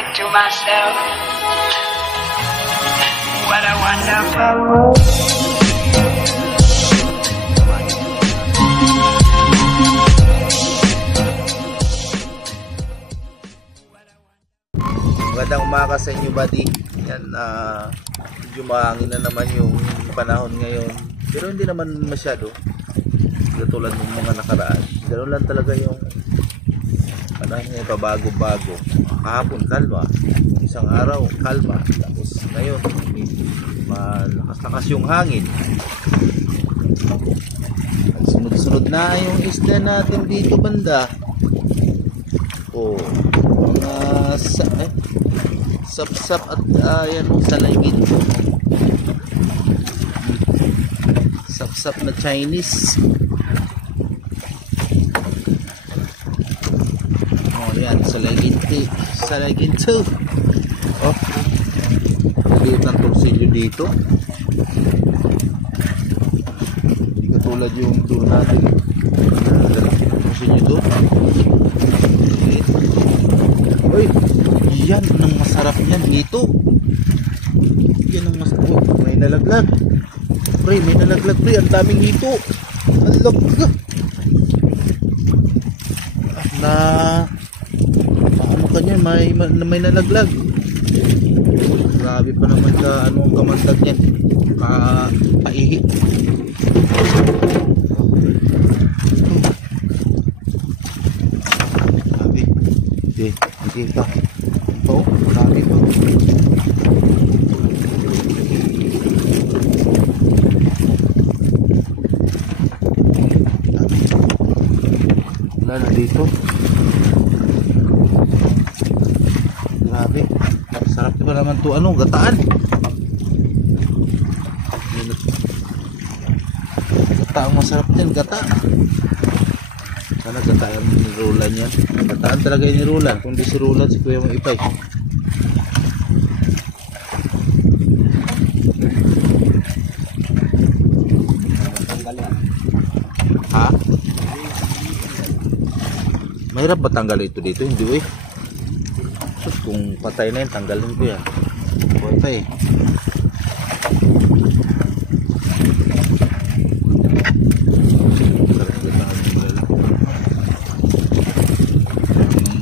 think to myself, what a wonderful world. Magandang umaga sa inyo, buddy. Yan, medyo mahangin na naman yung panahon ngayon, pero hindi naman masyado katulad ng mga nakaraan. Ganoon lang talaga yung panahon ngayon, pabago-bago. Kahapon kalma, isang araw kalma, tapos ngayon malakas-lakas yung hangin. Sunod-sunod na yung isda natin dito banda. Mga sap-sap at yan sa laigid. Sap-sap na Chinese. Yan sa laigid 2. Maliit ng torsilyo dito. Hindi katulad yung doon natin. Torsilyo doon. Uy, yan ang masarap niyan dito. Yan ang masarap. May nalaglag. Pre, may nalaglag, pre. Ang daming hito. Alag ka. Ano kanya, may nalaglag. Grabe pa naman ka, ano ang kamandag niyan. Paihi. Grabe. Hindi ka. Oo, grabe pa. Wala na dito. Grabe. Sarap diba naman to, gataan. Gata ang masarap din, gata. Sana gata ang nirulan yan. Gataan talaga yung nirulan. Kung di si Rulan, si Kuya mong Ipay. Ha? Mahirap ba tanggal ito dito? Hindi, eh. Sus, kung patay na yun, tanggalin ko yan. Buhay pa eh.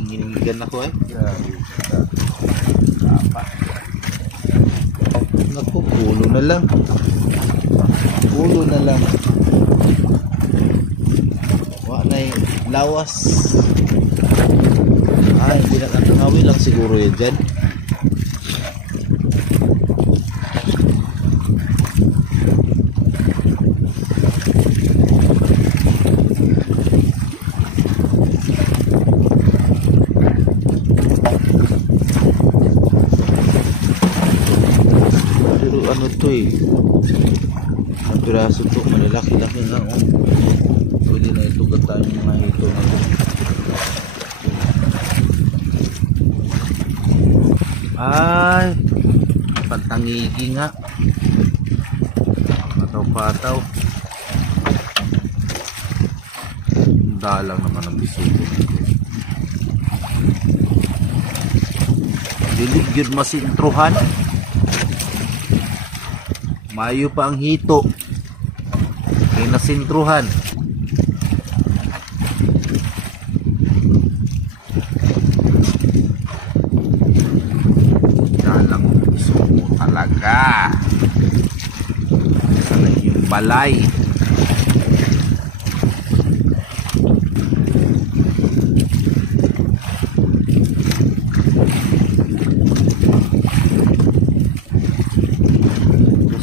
Hininigan ako eh. Naku, ulo na lang. Ulo na lang. Wala na yung lawas. Hindi na kantangawi lang siguro yun dyan. Pero ano to eh, ang piraso to, malalaki-laki nga. Pwede na ito gata yung mga ito na to. Ay, pantangigi nga. Pataw-pataw. Dalang naman ang bisugo. Dilig yun masintruhan. Mayo pa ang hito. Kaya nasintruhan. Talaga sana yung balay.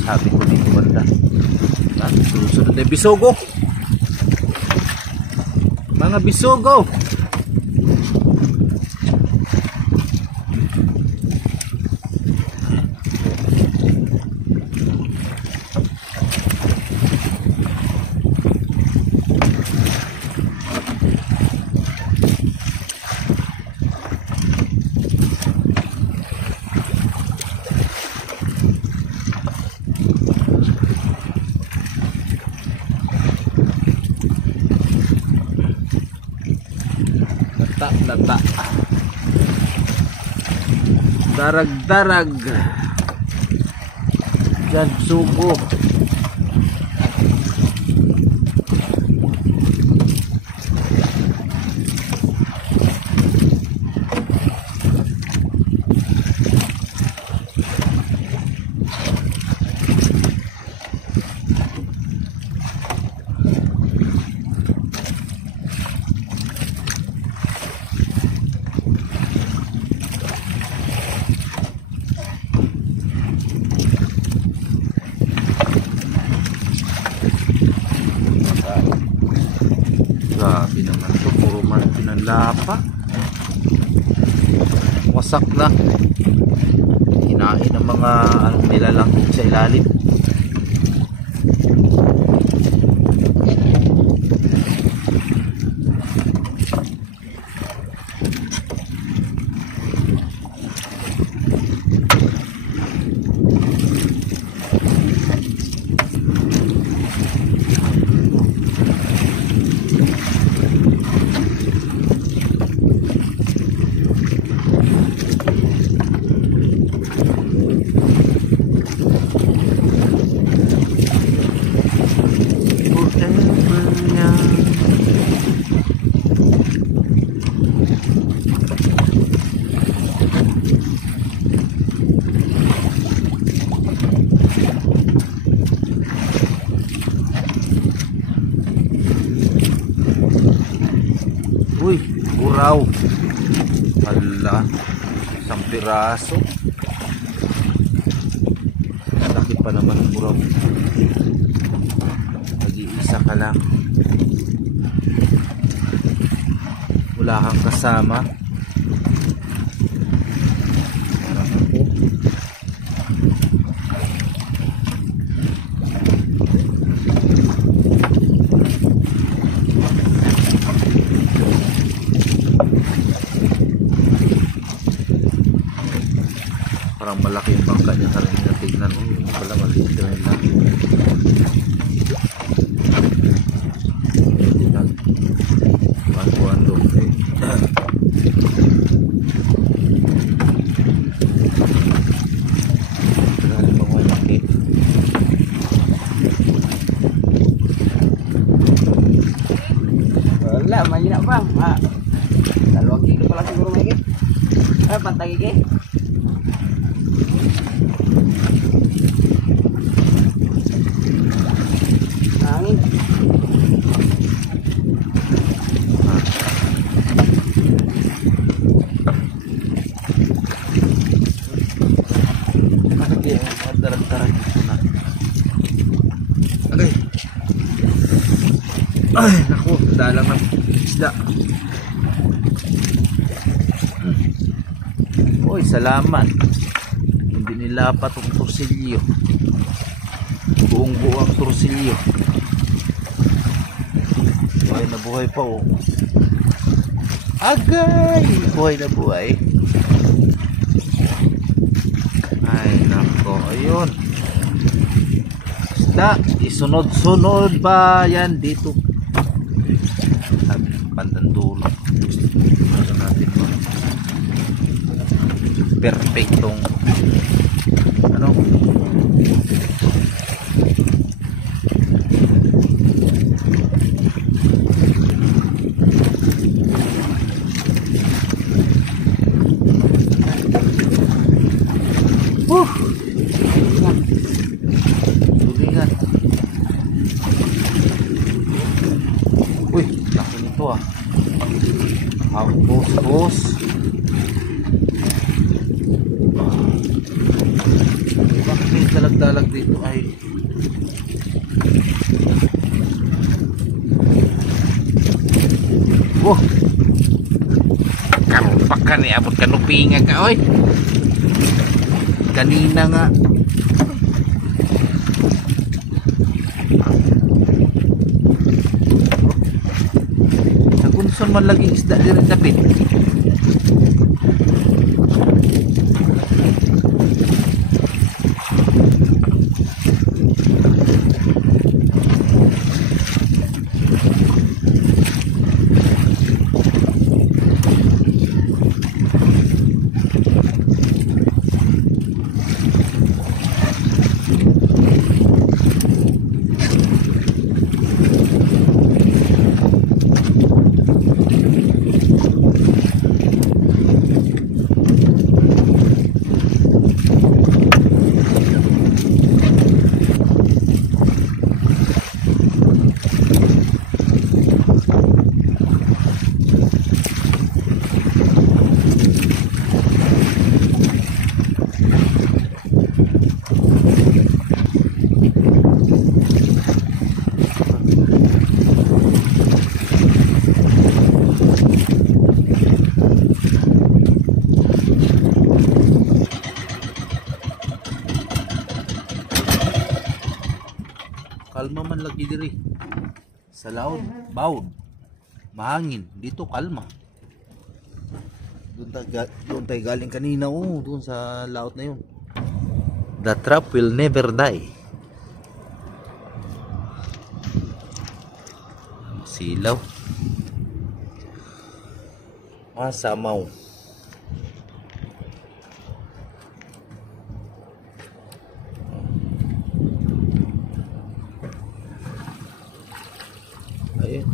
Sabi ko dito banda sunod-sunod na bisogo, mga bisogo. lata. Darag-darag. Diyan, sugo. Grabe naman to, puro man pinanlapa. Wasak na. Hinain ng mga anong nilalang sa ilalim. Uy, buraw. Hala, isang piraso. Laki pa naman ang buraw. Nag-iisa ka lang. Wala kang kasama. Parang ako. Parang malaki yung bangka niya kanina na tignan mo. Yung pala maliit na lang. Tignan. Buwan doon eh. Grabe mga malaki. Wala, mahina bang. 2 kilo pala siguro may higit. Pantay higit. Hangin. Darag-darag na. Okay. Ay, naku, dalang ng isda. Uy, salamat. Hindi nila pa itong torsilyo. Buong-buo ang torsilyo. Buhay na buhay pa oh. Agay! Buhay na buhay. Ay, nako. Ayun. Isda. Isunod-sunod pa yan dito. Pandandulo. Gusto natin mo. Perfectong ano? Tulingan. Uy, laki nito ah. Hos. Bakit may dalag-dalag dito ay oh, karupak ka ni abot kanupinga ka oy. Kanina nga nagunson man lagi isda din ang dapit. idiri. Sa laod, bawd. Mahangin. Dito kalma. Doon tayo galing kanina. Doon sa laot na yun. The trap will never die. Silaw. Masamaw. Ayun.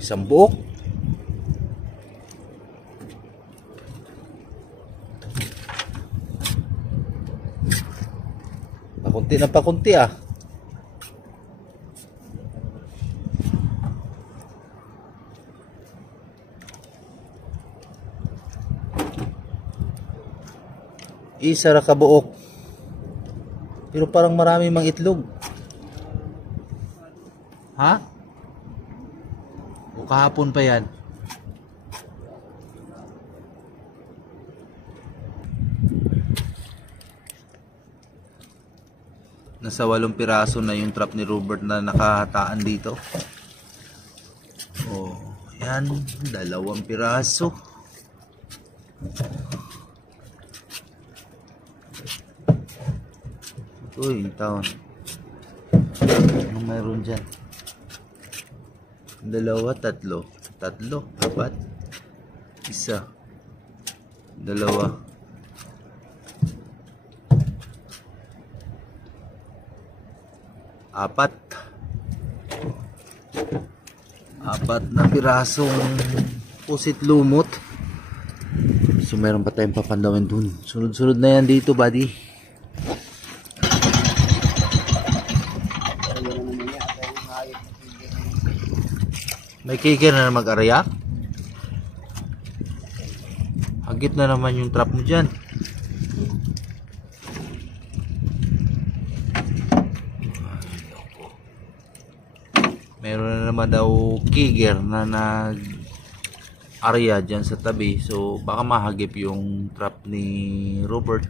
Isang buok. Pakunti na pakunti ah. Isa ra ka buok. Pero parang marami mang itlog. Ha? O kahapon pa yan? Nasa 8 piraso na yung trap ni Robert na nakahataan dito. Oh, yan. 2 piraso. Uy, yung taon. Anong mayroon dyan? 2, 3. 3, 4. 1. 2. 4. 4 na pirasong pusit lumot. So meron pa tayong papandawin dun. Sunod-sunod na yan dito, buddy. May kigger na mag-araya. Hagit na naman yung trap mo dyan. Meron na naman daw kigger na nag-araya dyan sa tabi. So baka mahagip yung trap ni Robert.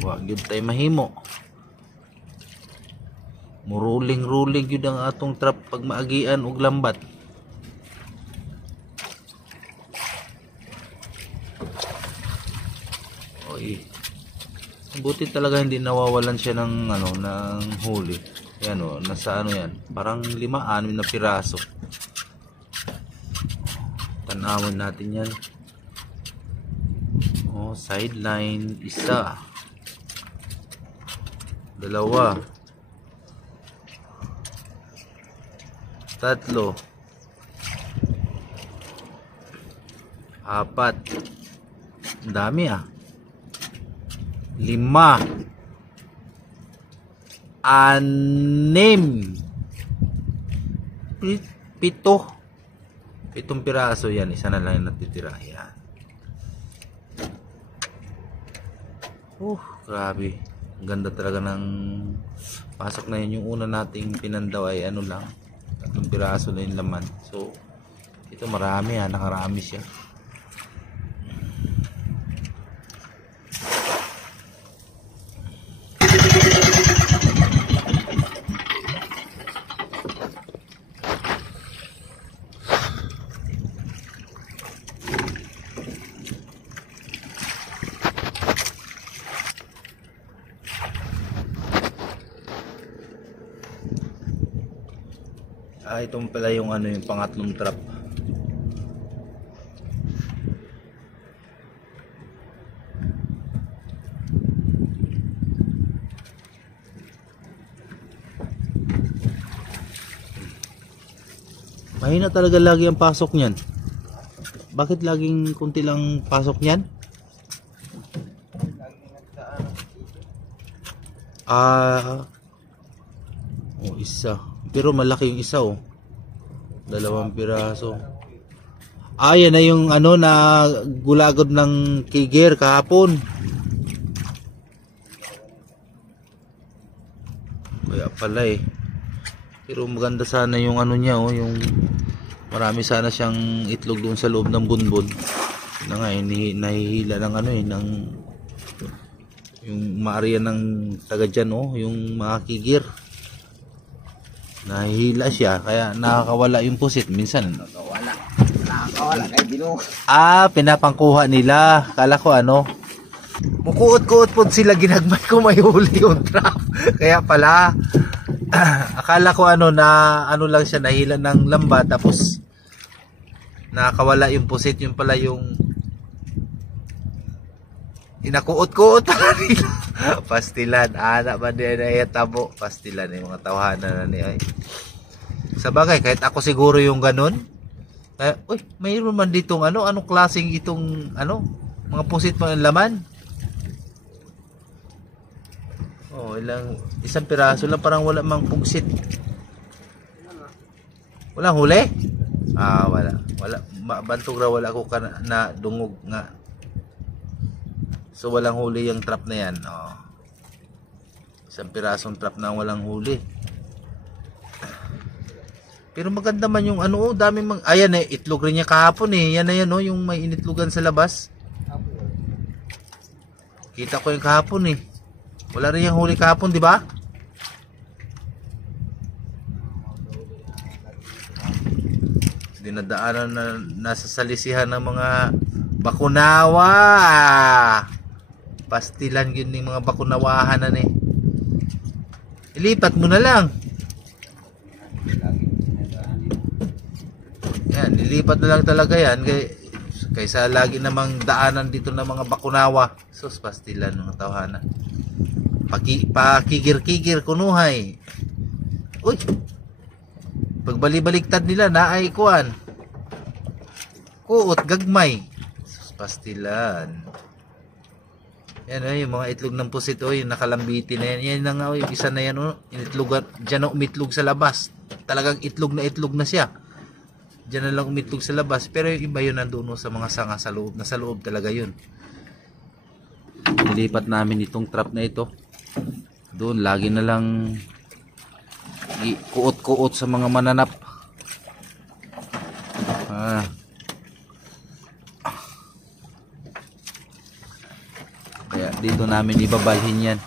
Wag yun tayo mahimo. Muruling-ruling yun ang atong trap pag maagian og lambat. Oy. Buti talaga hindi nawawalan siya ng ng huli. Yan nasa yan. Parang 5-6 na piraso. Tanawin natin yan. Sideline 1. 2. 3, 4. 'Ang dami 5. 6. 7. 7 piraso yan. Isa na lang yung natitira. Yan. Grabe. Ang ganda talaga ng pasok na yun. Yung una nating pinandaw ay lang. 3 piraso na yung laman. So, ito marami nakarami siya. Itong pala yung yung pangatlong trap. Mahina talaga lagi ang pasok niyan. Bakit laging kunti lang pasok niyan? Isa. Pero malaki yung isa 2 piraso. Yan na yung na gulagod ng kigger kahapon. Kaya pala Pero maganda sana yung niya yung marami sana siyang itlog doon sa loob ng bunbun. Na nga nahihila ng ng Yung maariyan ng taga dyan, oh, yung mga kigir. Nahihila siya, kaya nakakawala yung pusit. Minsan, Nakakawala kay Bino. pinapangkuha nila. Kala ko ano, mukuot-kuot po sila, ginagmay ko may huli yung trap. Kaya pala, akala ko ano na, ano lang siya, nahila ng lamba, tapos nakakawala yung pusit. Yung pala yung inakuot-kuot pala nila. Pastilan, anak ba niya na tabo. Pastilan yung mga tawahanan na niya. Sa bagay, kahit ako siguro yung ganun. Uy, mayroon man ditong ano, anong klaseng itong ano, mga pusit pa ang laman. Oh, isang piraso lang, parang wala mang pugsit. Walang huli? Wala. Bantog raw, wala ko na dungog nga. So walang huli yung trap na yan. Oh. Isang pirasong trap na walang huli. Pero maganda man yung ano, dami mang, ayan eh, itlog rin niya kahapon eh. Yan na yan, oh, yung may initlogan sa labas. Kita ko yung kahapon eh. Wala rin yung huli kahapon, di ba? Dinadaanan na nasa salisihan ng mga bakunawa. Pastilan yun yung mga bakunawahan na eh. Ilipat mo na lang. Yan, ilipat na lang talaga yan kaysa lagi namang daanan dito ng mga bakunawa. Sus, pastilan ng tawhana. Pakigir-kigir kunuhay. Uy, pagbali-baliktad nila na ay kuan, kuot gagmay. Sus, pastilan. Yan yung mga itlog ng pusit, yung nakalambiti na yan. Yan na nga, yung isa na yan, initlogan, dyan na umitlog sa labas. Talagang itlog na siya. Dyan na lang umitlog sa labas. Pero yung iba yun nandun sa mga sanga sa loob. Nasa loob talaga yun. Nilipat namin itong trap na ito. Doon, lagi na lang kuot-kuot sa mga mananap. Kaya dito namin ibabalhin yan.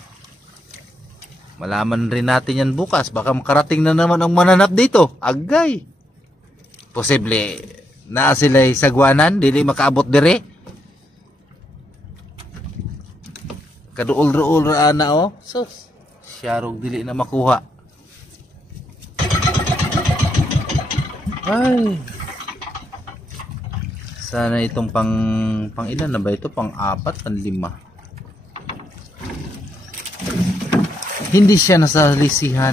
Malaman rin natin yan bukas. Baka makarating na naman ang mananap dito. Agay. Posible na sila'y sagwanan, dili makaabot dire. Kaduol-duol ra na oh. Sus, syarog dili na makuha. Ay. Sana itong pang ilan na ba ito? Pang 4, pang 5. Hindi siya nasa lisihan.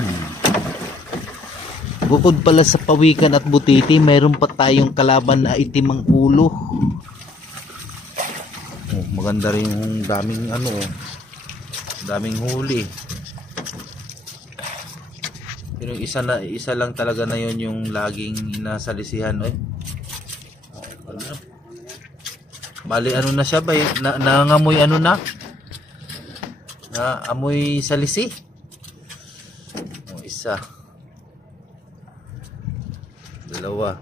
Bukod pala sa pawikan at butiti, mayroon pa tayong kalaban na itim ang ulo. Oh, maganda rin yung daming ano, daming huli. Pero isa lang talaga na yon yung laging nasa lisihan, Bali ano na siya ba? Nangangamoy ano na? Na amoy salisi. Oh, isa. 2, 3,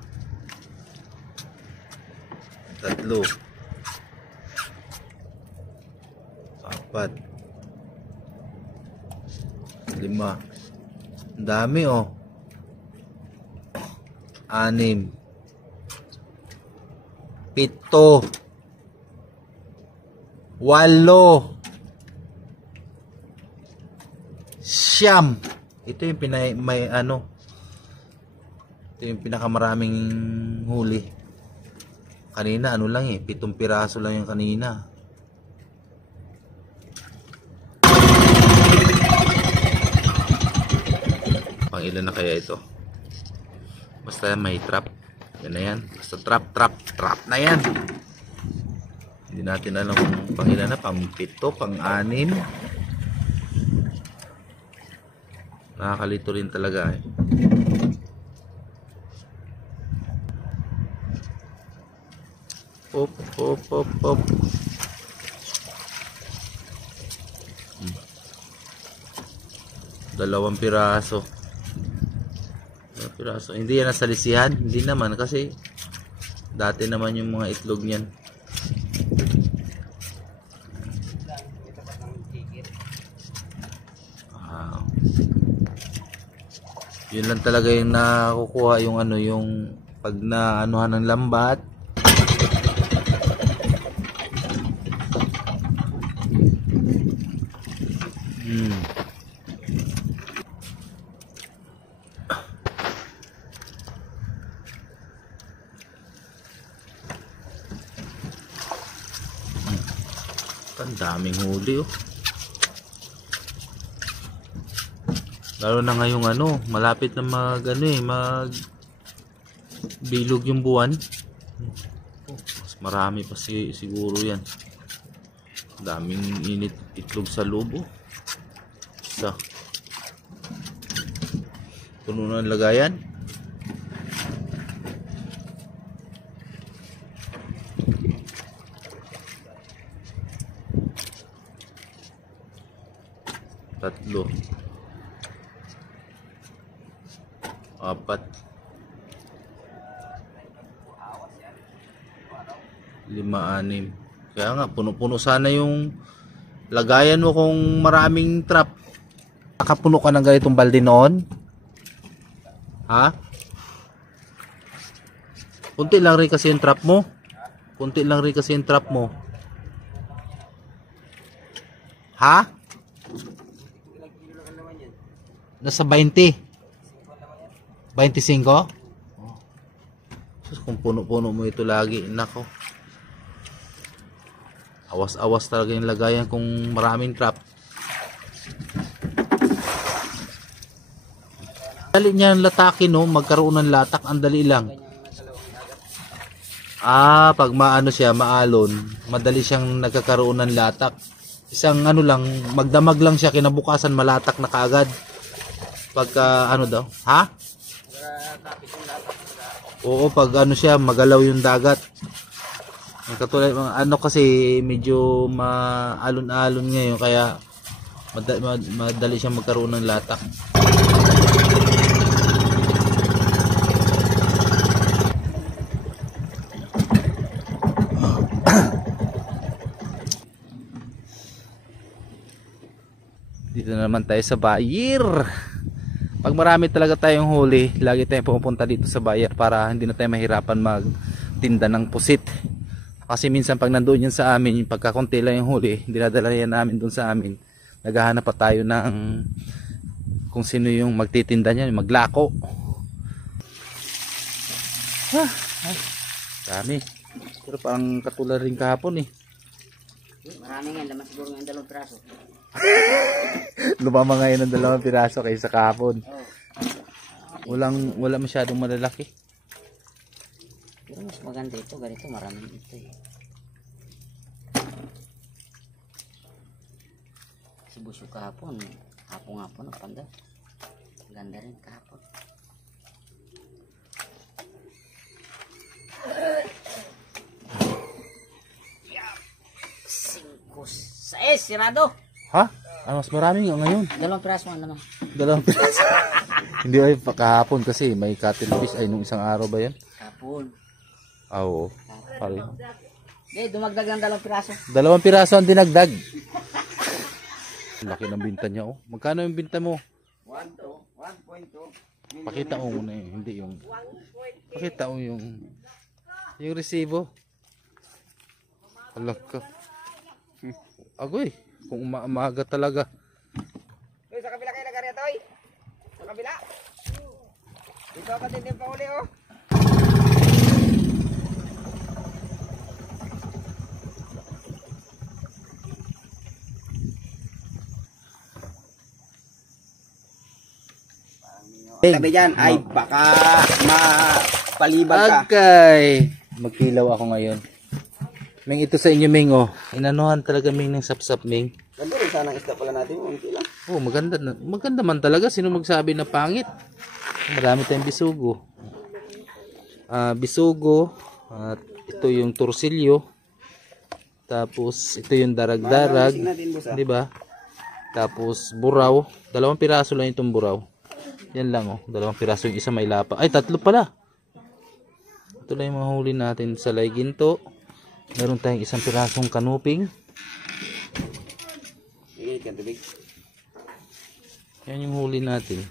4, 5. Ang dami 6, 7, 8, 9. Ito yung ito yung pinakamaraming huli. Kanina ano lang 7 piraso lang yung kanina. Pang ilan na kaya ito? Basta may trap. Yan na yan. Basta trap na yan. Hindi natin alam kung pang ilan na. Pang 7, pang 6. Nakakalito rin talaga Pop. 2 piraso. 2 piraso. Hindi yan nasa lisihan. Hindi naman kasi dati naman yung mga itlog niyan. Yun lang talaga yung nakukuha yung ano, yung pag naanuhan ng lambat. Ang daming huli oh. Lalo na ngayong ano, malapit na mag ano mag bilog yung buwan. Mas marami pa siguro yan. Daming init itlog sa loob oh. Isa. Puno na ang lagayan. Tatlo. Apat. 5, 6. Kaya nga, puno-puno sana yung lagayan mo kung maraming trap. Nakapuno ka ng ganitong balde noon? Ha? Kunti lang rin kasi yung trap mo. Kunti lang rin kasi yung trap mo. Ha? Nasa 20. 25? Oh. Kung puno-puno mo ito lagi, nako. Awas-awas talaga yung lagayan kung maraming trap. Dali niya ang latakin, no? Magkaroon ng latak, ang dali lang. Pag maano siya, maalon, madali siyang nagkakaroon ng latak. Isang ano lang, magdamag lang siya, kinabukasan malatak na kaagad. Pagka ano daw, ha? Oo, pag ano siya, magalaw yung dagat. Katulad ano kasi medyo maalon-alon ngayon, kaya madali siyang magkaroon ng latak. Dito na naman tayo sa Bayer. Pag marami talaga tayong huli, lagi tayong pupunta dito sa Bayer para hindi na tayo mahirapan magtinda ng pusit. Kasi minsan pag nandoon yan sa amin, yung pagkakunti lang yung huli, dinadala yan namin doon sa amin. Naghahanap pa tayo ng kung sino yung magtitinda niyan, maglako. Dami. Pero parang katulad rin kahapon eh. Marami nga, laman siguro ng 2 piraso. Lumama ngayon ng 2 piraso kaysa kahapon. Wala masyadong malalaki. Pero mas maganda ito, ganito maraming ito eh. Si Busyo kahapon, hapon ang panda. Ganda rin kahapon. Sirado. Ha? Mas marami nga ngayon. 2 piraso ang naman. 2 piraso. Hindi ay kahapon kasi may cuttlefish ay nung isang araw ba yan? Kahapon. Oo. Pareho. Dumagdag ng 2 piraso. 2 piraso ang dinagdag. Laki ng binta niya oh. Magkano yung binta mo? 1.2. Pakita mo muna eh. Hindi yung. Pakita mo yung resibo. Alak ka. Agoy. Kung umaga talaga. Sa kabila kayo nagari ito eh. Sa kabila. Dito ka din pa uli oh. Sabi dyan ay baka mapalibag ka. Okay. Magkilaw ako ngayon. Ming, ito sa inyo Ming oh. Inanuhan talaga Ming ng sapsap Ming. Ganda rin sana isda pala natin. Unti lang. Oh, maganda man talaga. Sino magsabi na pangit? Marami tayong bisugo. Bisugo. At ito yung torsilyo. Tapos ito yung darag-darag. Di ba? Tapos buraw. 2 piraso lang itong buraw. Yan lang oh. 2 piraso, yung isa may lapa. Ay, 3 pala. Ito lang yung mga huli natin sa layginto. Meron tayong 1 pirasong kanuping. Yan yung huli natin.